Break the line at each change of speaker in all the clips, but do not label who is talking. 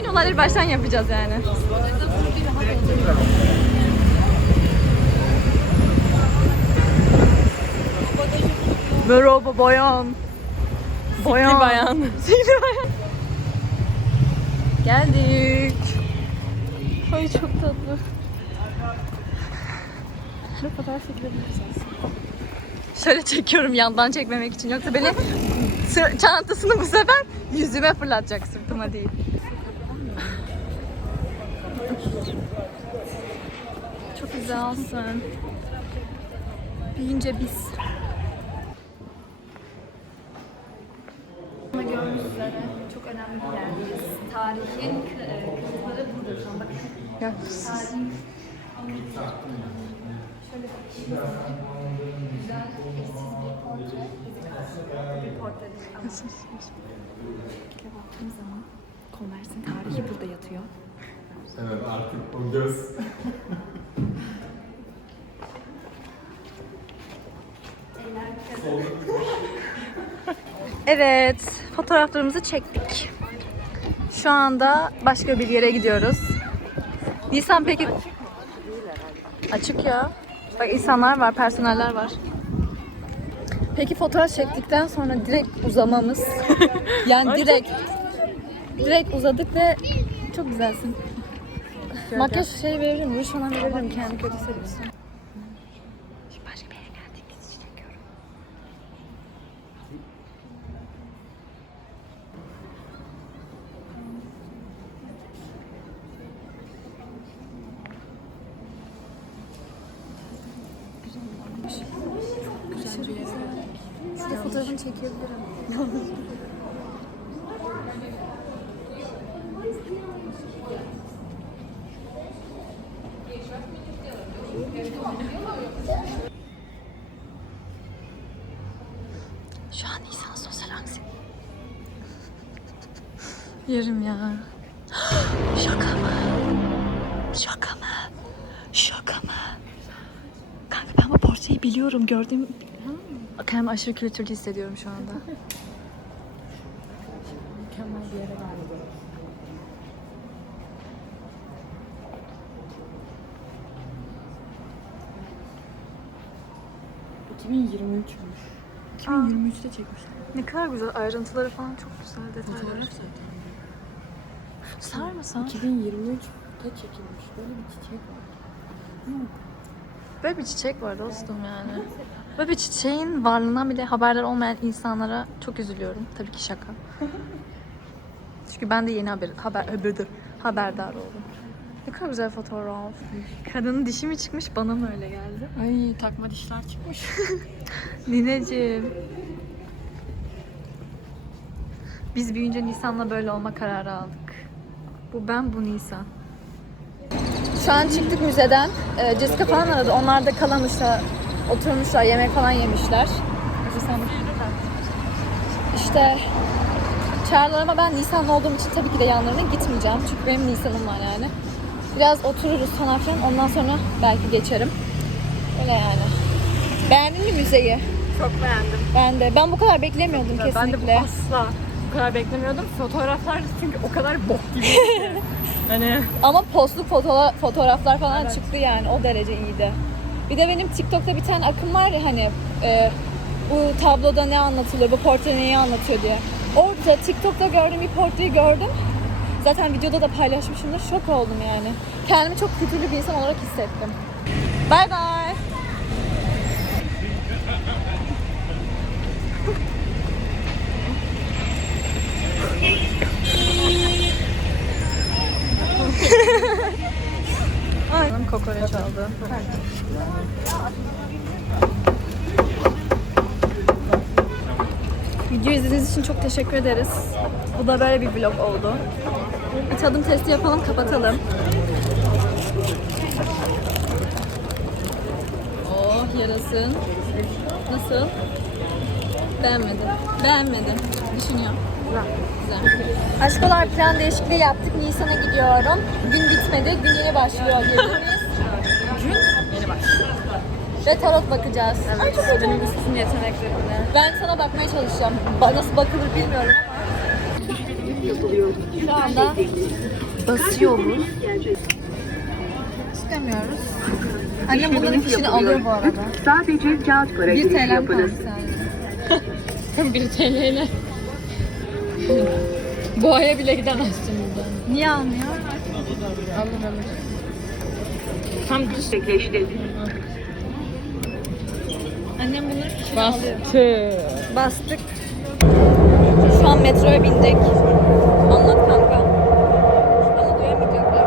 aynı olayları baştan yapacağız yani. Merhaba bayan. Bayan. bayan. Sikli bayan. Geldik. Ay çok tatlı. Ne kadar Şöyle çekiyorum yandan çekmemek için. Yoksa beni sı- çantasını bu sefer yüzüme fırlatacak sırtıma değil. Çok güzelsin. Büyüyünce biz.
Ama gördüğünüz üzere çok önemli bir yerdeyiz. Tarihin e, kılıfları burada şu an. Bakın tarihin Şöyle güzel, eşsiz bir portre. Bir portre değil ama. Baktığım zaman Converse'in tarihi burada yatıyor.
Evet artık o göz.
Evet, fotoğraflarımızı çektik. Şu anda başka bir yere gidiyoruz. Nisan peki... Açık ya. Bak insanlar var, personeller var. Peki fotoğraf çektikten sonra direkt uzamamız. yani direkt. Direkt uzadık ve çok güzelsin. Makyaj şey veririm, ruj falan veririm kendi kötü hissediyorsun. Şimdi başka bir yere geldik, biz çekiyorum. Şurada fotoğrafını çekebilirim. Yerim ya. Şaka mı? Şaka mı? Şaka mı? Kanka ben bu portreyi biliyorum. Gördüğüm... Kendimi aşırı kültürlü hissediyorum şu anda.
Mükemmel bir yere geldik.
Aa.
2023'te çekmişler.
Ne kadar güzel. Ayrıntıları falan çok güzel detaylar. Sarmasan.
2023'te çekilmiş. Böyle bir çiçek var.
Böyle bir çiçek var dostum yani. Böyle bir çiçeğin varlığından bile haberdar olmayan insanlara çok üzülüyorum. Tabii ki şaka. Çünkü ben de yeni haber, haber, haberdar, haberdar oldum. Ne kadar güzel fotoğraf. Kadının dişi mi çıkmış bana mı öyle geldi?
Ay takma dişler çıkmış.
Nineciğim. Biz büyüyünce Nisan'la böyle olma kararı aldık. Bu ben, bu Nisan. Şu an çıktık müzeden. Ee, Jessica falan aradı. Onlar da kalamışlar, oturmuşlar, yemek falan yemişler. İşte çağırdılar ama ben Nisan'lı olduğum için tabii ki de yanlarına gitmeyeceğim. Çünkü benim Nisan'ım var yani. Biraz otururuz falan filan. Ondan sonra belki geçerim. Öyle yani. Beğendin mi müzeyi?
Çok beğendim.
Ben de. Ben bu kadar beklemiyordum
Ben de
kesinlikle.
bu asla bu kadar beklemiyordum. Fotoğraflar çünkü o kadar bok gibi. hani
Ama postluk fotoğra- fotoğraflar falan çıktı yani. O derece iyiydi. Bir de benim TikTok'ta bir tane akım var ya hani e, bu tabloda ne anlatılır, bu portre neyi anlatıyor diye. Orada TikTok'ta gördüğüm bir portreyi gördüm. Zaten videoda da paylaşmışımdır. Şok oldum yani. Kendimi çok kültürlü bir insan olarak hissettim. Bye bye. Kokoreç aldı. Video izlediğiniz için çok teşekkür ederiz. Bu da böyle bir vlog oldu. Bir tadım testi yapalım, kapatalım. Oh yarasın. Nasıl? Beğenmedim. Beğenmedim. Düşünüyorum. Güzel. Aşkolar plan değişikliği yaptık. Nisan'a gidiyorum. Gün bitmedi. Gün yeni başlıyor diyebiliriz. Ve tarot bakacağız. Ay çok
Benim
heyecanlıyım.
sizin yeteneklerine.
Ben sana bakmaya çalışacağım. Ba- Nasıl bakılır bilmiyorum ama. Şu anda basıyoruz. İstemiyoruz. Annem bunların fişini alıyor bu arada.
Sadece kağıt para
1
girişi
TL
yapınız.
sadece.
1 TL ile. Boğaya bile gidemezsin buradan.
Niye almıyor?
Alır alır. Tam düz
Gerçekleşti.
Annem bunları alıyor.
bastı.
Bastık. Şu an metroya bindik. Anlat kanka. Bana duyamayacaklar.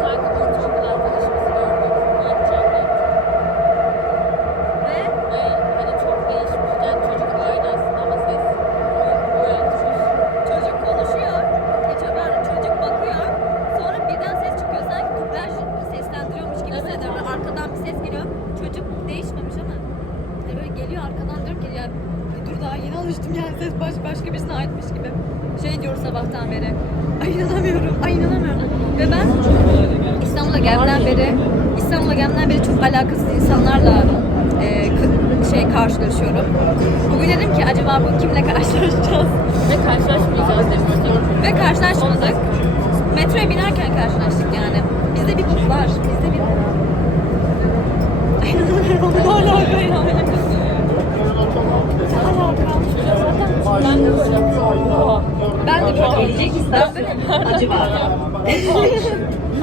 Sanki ortaokul arkadaşımızı gördük. Yiyeceğim
Ve
Ve hani çok değişmiş. Yani çocuk aynı aslında ama ses boyatmış.
çocuk konuşuyor. Hiç haber çocuk bakıyor. Sonra birden ses çıkıyor. Sanki dublaj seslendiriyormuş gibi hissediyorum. Böyle arkadan bir ses geliyor. Çocuk değişmemiş ama. Hani böyle geliyor arkadan diyorum ki ya bir dur daha yeni alıştım yani ses baş, başka birisine aitmiş gibi. Şey diyor sabahtan beri. Ay inanamıyorum, ay inanamıyorum. Ve ben İstanbul'a geldiğimden beri İstanbul'a geldiğimden beri çok alakasız insanlarla e, şey karşılaşıyorum. Bugün dedim ki acaba bu kimle karşılaşacağız?
Ve karşılaşmayacağız demiştik.
Ve karşılaşmadık. Metroya binerken karşılaştık yani. Bizde bir bug var. Bizde bir Ay inanamıyorum. Ne alaka
Acı badem.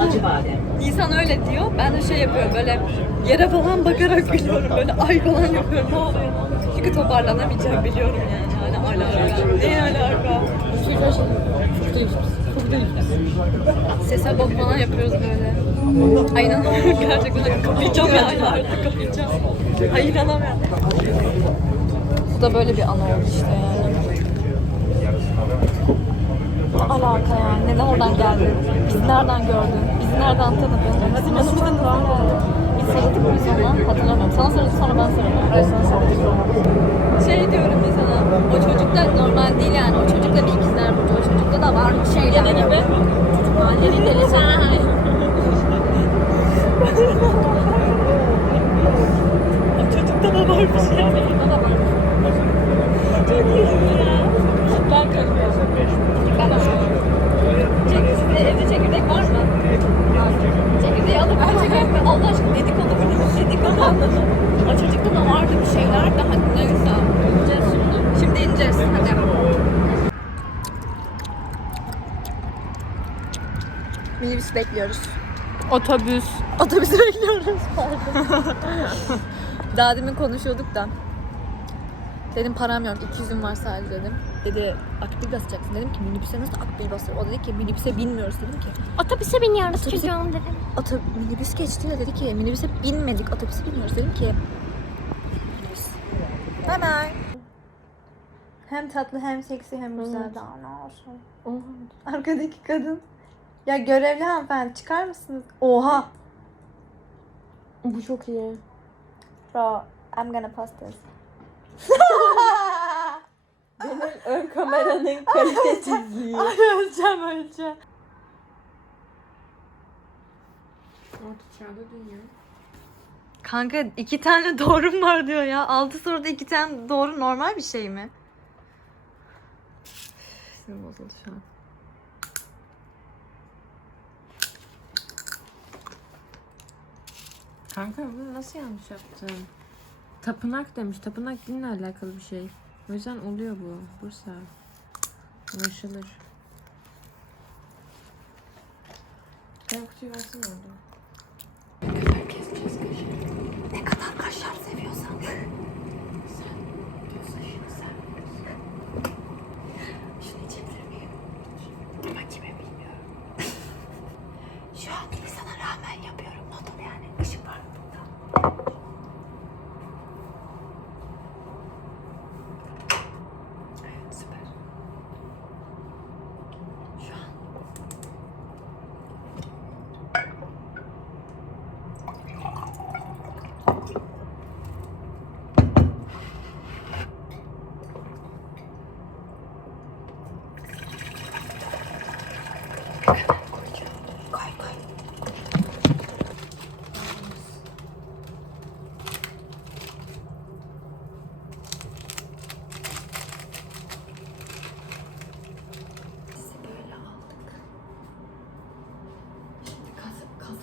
Acı badem.
İnsan öyle diyor. Ben de şey yapıyorum böyle yere falan bakarak gülüyorum. Böyle ay falan yapıyorum. Ne oluyor? Çünkü toparlanamayacağım biliyorum yani. Hani alaka. Ne alaka?
Şey.
Sese bok falan yapıyoruz böyle. Ay inanamıyorum gerçekten. Kapayacağım yani artık kapayacağım. Ay inanamıyorum. Bu da böyle bir an oldu işte yani. Ne alaka yani? Neden oradan geldin? Bizi nereden gördün? Bizi nereden tanıdın? Bizim yanımıza neden geldin? Biz sarıldık mı biz ona? Hatırlamıyorum. Sana sarıldık sonra ben sarıldım. Evet sana sarıldım. Şey diyorum mesela, o çocuk da normal değil yani. O çocukla bir ikizler burcu. O çocukta da var bir şeyler.
Ne gibi? Çocuk mahallenin delisi. Ha,
O çocukta da var bir şey.
Çocukta da var. Çok iyi ya.
Sizde evde çekirdek var mı? Çekirdeği alıp ben çekirdek mi? Allah aşkına dedikodu bunu dedikodu anladım. O çocukta da vardı bir şeyler de hadi neyse. İneceğiz şimdi. Şimdi ineceğiz hadi. Minibüs bekliyoruz.
Otobüs.
Otobüsü bekliyoruz pardon. Daha demin konuşuyorduk da. Dedim param yok, 200'üm var sadece dedim. Dedi akbil basacaksın. Dedim ki minibüse nasıl akbil basıyor? O dedi ki minibüse binmiyoruz. Dedim ki
Otobüse biniyoruz
Otobüse-
çocuğum dedim.
Otobüs minibüs geçti de dedi ki minibüse binmedik otobüse biniyoruz dedim ki minibüs. Bye bye. Hem tatlı hem seksi hem güzel. Daha ne olsun. Arkadaki kadın. Ya görevli hanımefendi çıkar mısınız? Oha.
Bu çok iyi.
Bro, I'm gonna post this.
Kameranın kalitesizliği.
öleceğim öleceğim.
Orta çağda dünya.
Kanka iki tane doğrum var diyor ya. Altı soruda iki tane doğru normal bir şey mi? Sinir bozuldu şu an.
Kanka bunu nasıl yanlış yaptın? Tapınak demiş. Tapınak dinle alakalı bir şey. O yüzden oluyor bu. Bursa. Anlaşılır. Ben kutuyu versene orada.
Ne kadar kaşar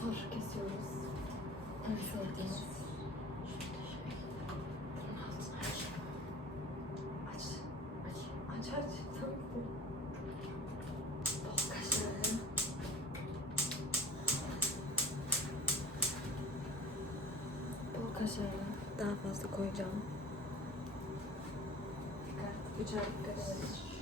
Tur kesiyoruz. Görüşürüz. Aç. Aç aç. Tamam. Bol kaşarlı. Bol kaşarlı. Daha fazla koyacağım. Dikkat. Bıçağı dikkat edelim.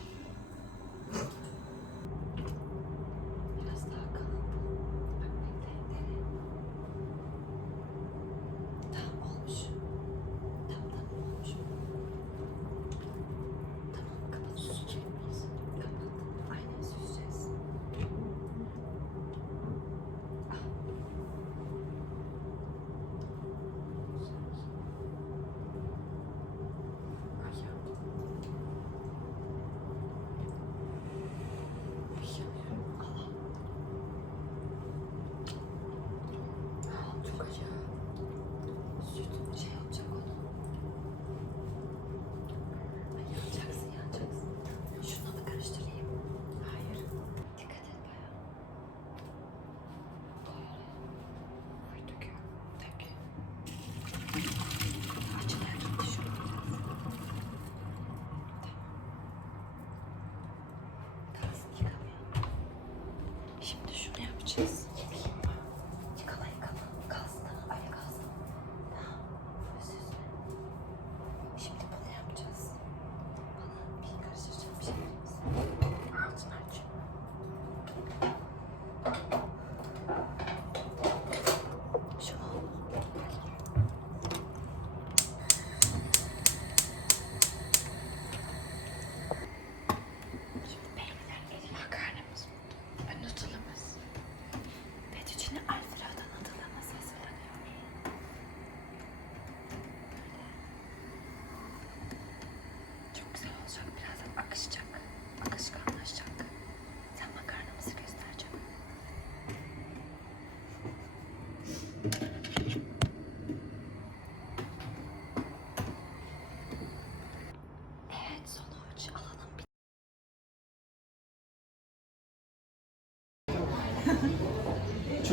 stitches.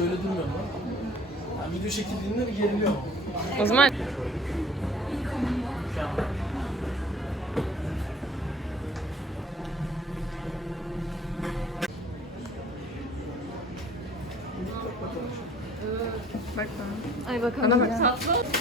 şöyle durmuyor mu? Yani video çekildiğinde bir geriliyor mu?
O zaman... Bak bana.
Ay bakalım.
Bana bak. Tatlı.